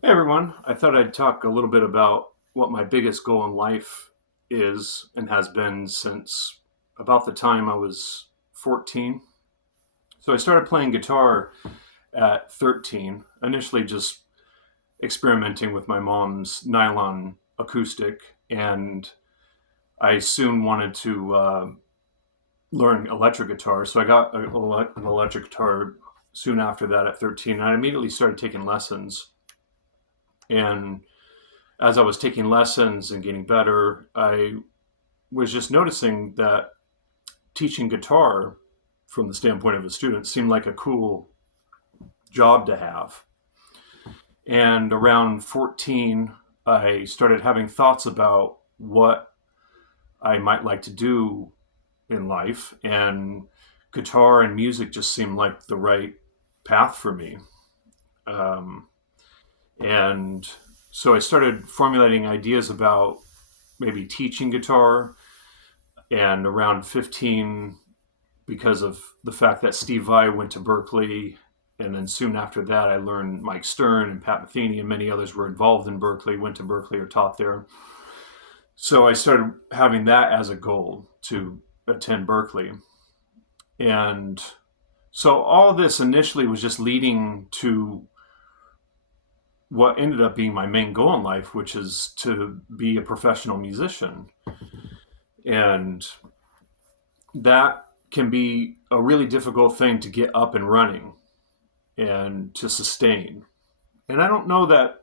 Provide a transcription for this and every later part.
Hey everyone, I thought I'd talk a little bit about what my biggest goal in life is and has been since about the time I was 14. So I started playing guitar at 13, initially just experimenting with my mom's nylon acoustic, and I soon wanted to learn electric guitar. So I got an electric guitar soon after that at 13, and I immediately started taking lessons. And as I was taking lessons and getting better, I was just noticing that teaching guitar from the standpoint of a student seemed like a cool job to have. And around 14, I started having thoughts about what I might like to do in life. And guitar and music just seemed like the right path for me. Um, and so I started formulating ideas about maybe teaching guitar. And around 15, because of the fact that Steve Vai went to Berkeley. And then soon after that, I learned Mike Stern and Pat Metheny and many others were involved in Berkeley, went to Berkeley or taught there. So I started having that as a goal to attend Berkeley. And so all this initially was just leading to what ended up being my main goal in life, which is to be a professional musician. And that can be a really difficult thing to get up and running and to sustain. And I don't know that,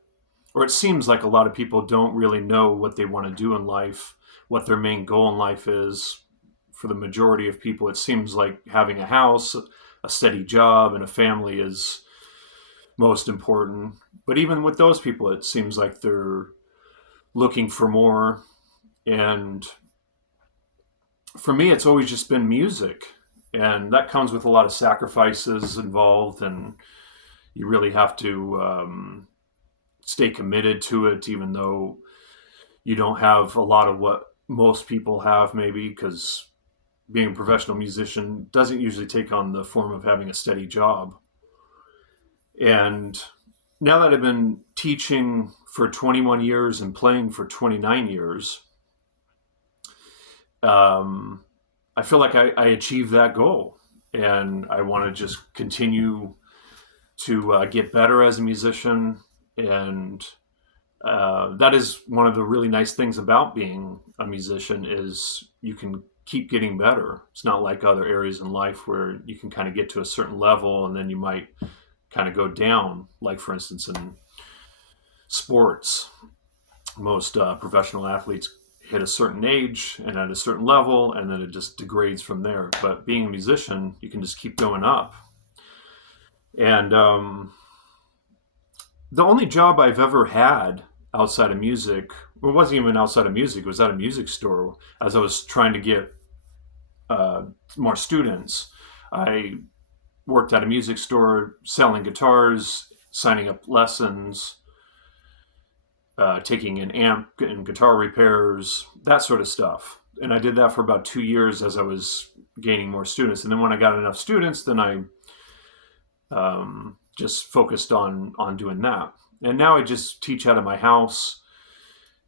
or it seems like a lot of people don't really know what they want to do in life, what their main goal in life is. For the majority of people, it seems like having a house, a steady job, and a family is most important. But even with those people, it seems like they're looking for more. And for me, it's always just been music. And that comes with a lot of sacrifices involved, and you really have to stay committed to it, even though you don't have a lot of what most people have, maybe because being a professional musician doesn't usually take on the form of having a steady job. And now that I've been teaching for 21 years and playing for 29 years, um, I feel like I achieved that goal. And I want to just continue to get better as a musician. And that is one of the really nice things about being a musician is you can keep getting better. It's not like other areas in life where you can kind of get to a certain level and then you might kind of go down. Like for instance, in sports, most professional athletes hit a certain age and at a certain level, and then it just degrades from there. But being a musician, you can just keep going up. And the only job I've ever had outside of music, well, it wasn't even outside of music, it was at a music store as I was trying to get more students. I worked at a music store selling guitars, signing up lessons, taking an amp and guitar repairs, that sort of stuff. And I did that for about 2 years as I was gaining more students. And then when I got enough students, then I just focused on doing that. And now I just teach out of my house.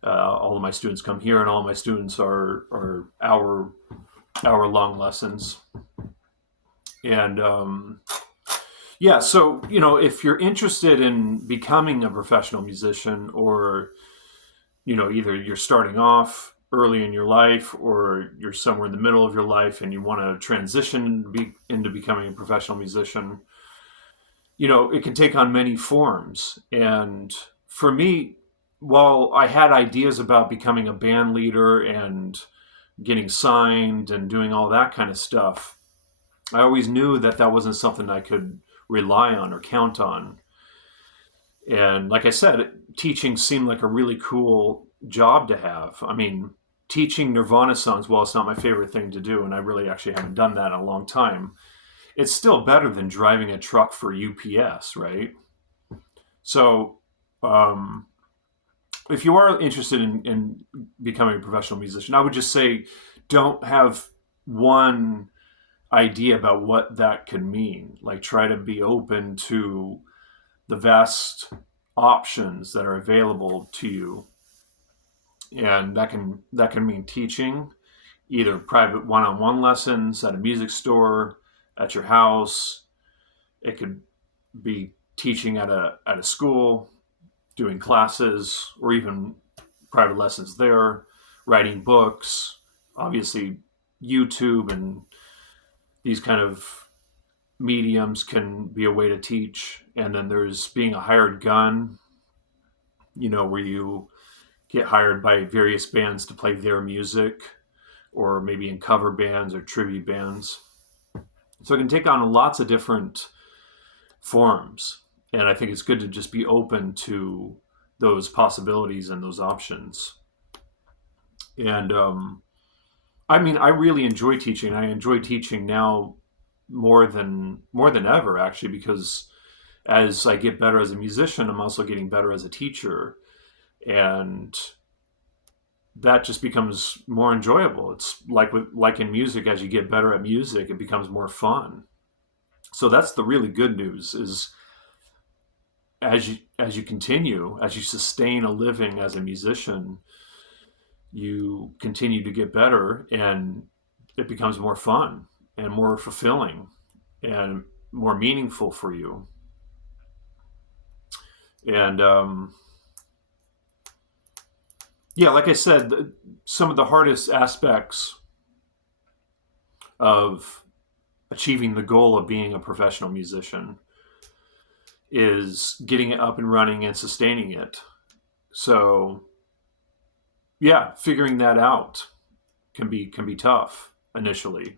All of my students come here, and all of my students are hour long lessons. And yeah, so if you're interested in becoming a professional musician, or either you're starting off early in your life, or you're somewhere in the middle of your life and you want to transition into becoming a professional musician, it can take on many forms. And for me, while I had ideas about becoming a band leader and getting signed and doing all that kind of stuff, I always knew that that wasn't something I could rely on or count on. And like I said, teaching seemed like a really cool job to have. I mean, teaching Nirvana songs, well, it's not my favorite thing to do, and I really actually haven't done that in a long time. It's still better than driving a truck for UPS, right? So, if you are interested in becoming a professional musician, I would just say don't have one idea about what that could mean. Like, try to be open to the vast options that are available to you, and that can mean teaching, either private one-on-one lessons at a music store, at your house. It could be teaching at a school, doing classes, or even private lessons there, writing books. Obviously, YouTube and these kind of mediums can be a way to teach. And then there's being a hired gun, where you get hired by various bands to play their music, or maybe in cover bands or tribute bands. So it can take on lots of different forms. And I think it's good to just be open to those possibilities and those options. And I really enjoy teaching. I enjoy teaching now more than ever, actually, because as I get better as a musician, I'm also getting better as a teacher, and that just becomes more enjoyable. It's like in music, as you get better at music, it becomes more fun. So that's the really good news, is as you continue, as you sustain a living as a musician, you continue to get better, and it becomes more fun and more fulfilling and more meaningful for you. And yeah, like I said, some of the hardest aspects of achieving the goal of being a professional musician is getting it up and running and sustaining it. So yeah, figuring that out can be tough initially.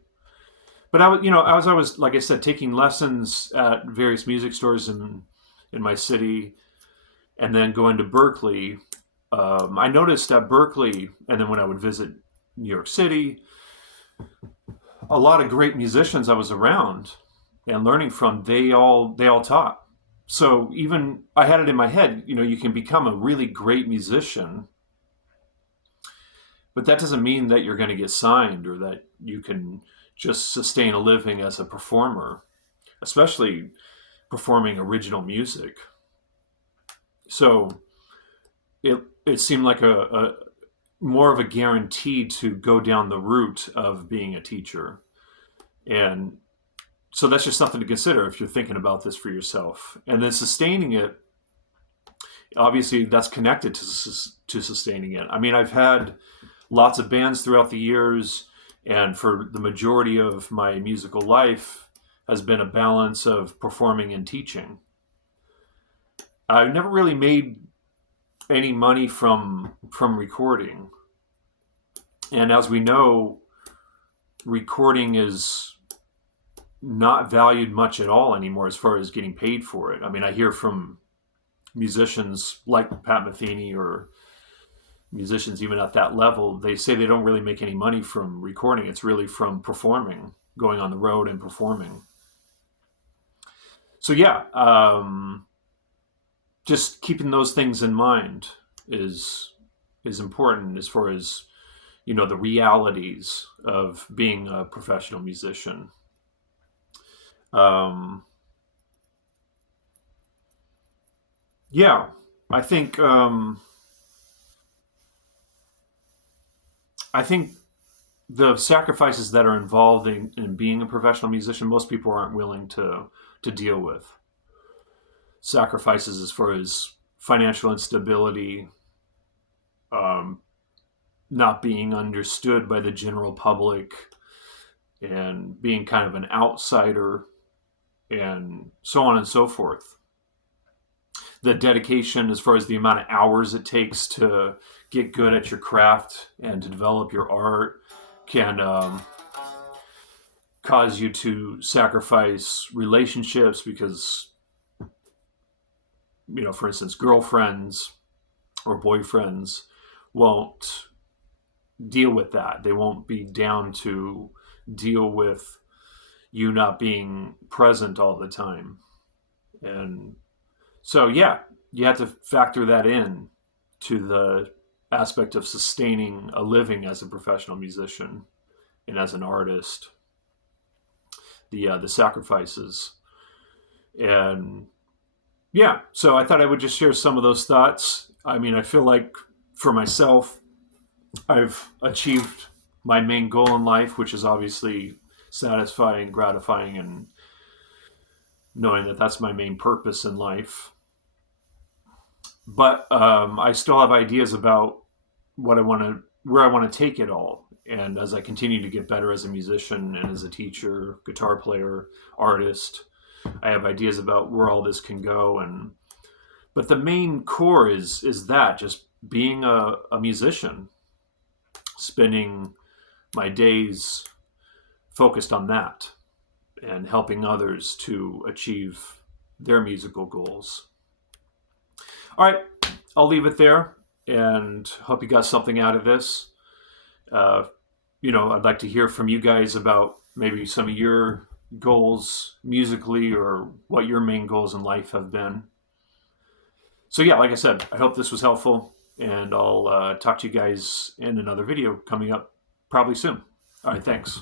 But as I was, like I said, taking lessons at various music stores in my city, and then going to Berklee, I noticed at Berklee, and then when I would visit New York City, a lot of great musicians I was around and learning from, they all taught. So even I had it in my head, you can become a really great musician, but that doesn't mean that you're going to get signed or that you can just sustain a living as a performer, especially performing original music. So it seemed like a more of a guarantee to go down the route of being a teacher. And so that's just something to consider if you're thinking about this for yourself. And then sustaining it, obviously that's connected to sustaining it. I've had lots of bands throughout the years, and for the majority of my musical life has been a balance of performing and teaching. I've never really made any money from recording. And as we know, recording is not valued much at all anymore as far as getting paid for it. I hear from musicians like Pat Metheny, or musicians even at that level, they say they don't really make any money from recording. It's really from performing, going on the road and performing. So yeah, just keeping those things in mind is important as far as the realities of being a professional musician. Yeah, I think the sacrifices that are involved in being a professional musician, most people aren't willing to deal with. Sacrifices as far as financial instability, um, not being understood by the general public, and being kind of an outsider, and so on and so forth. The dedication as far as the amount of hours it takes to get good at your craft and to develop your art can cause you to sacrifice relationships because, for instance, girlfriends or boyfriends won't deal with that. They won't be down to deal with you not being present all the time. And so, yeah, you have to factor that in to the aspect of sustaining a living as a professional musician and as an artist. The sacrifices, and Yeah, so I thought I would just share some of those thoughts. I mean, I feel like for myself, I've achieved my main goal in life, which is obviously satisfying, gratifying, and knowing that that's my main purpose in life. But I still have ideas about what I want to, where I want to take it all. And as I continue to get better as a musician and as a teacher, guitar player, artist, I have ideas about where all this can go. And but the main core is that just being a musician, spending my days focused on that and helping others to achieve their musical goals. All right, I'll leave it there and hope you got something out of this. Uh, I'd like to hear from you guys about maybe some of your goals musically or what your main goals in life have been. So, yeah, like I said, I hope this was helpful, and I'll talk to you guys in another video coming up probably soon. All right, thanks.